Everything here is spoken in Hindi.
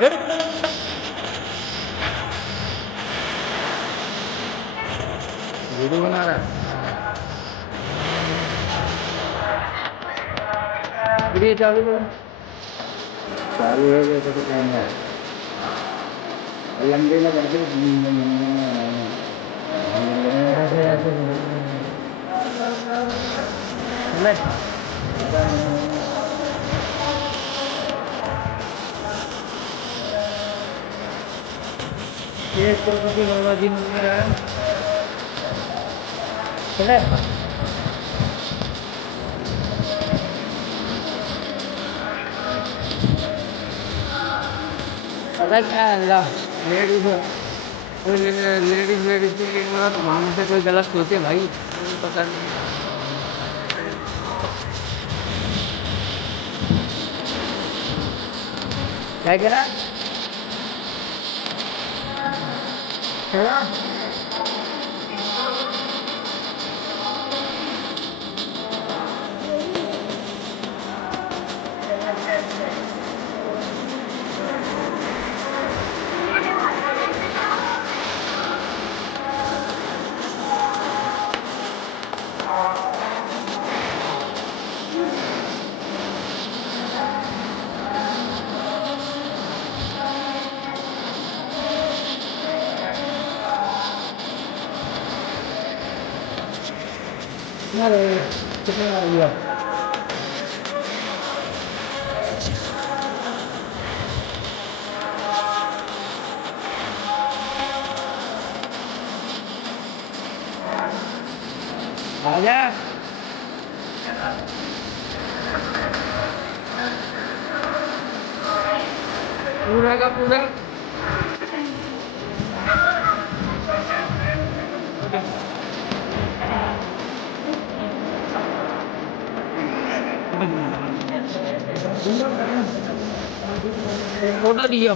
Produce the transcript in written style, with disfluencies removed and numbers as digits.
वीडियो बना रहा है। वीडियो चालू करो। चालू हो गया तो क्या है? लंबे ना करके ये तिरुपति बालाजी मंदिर है। पता क्या है ला लेडीज लेडीज लेडीज के बाद वहाँ से कोई गलत सोचे भाई पता नहीं क्या कह रहा है अरे कितने आ गया आजा पूरा का पूरा फोटो दियो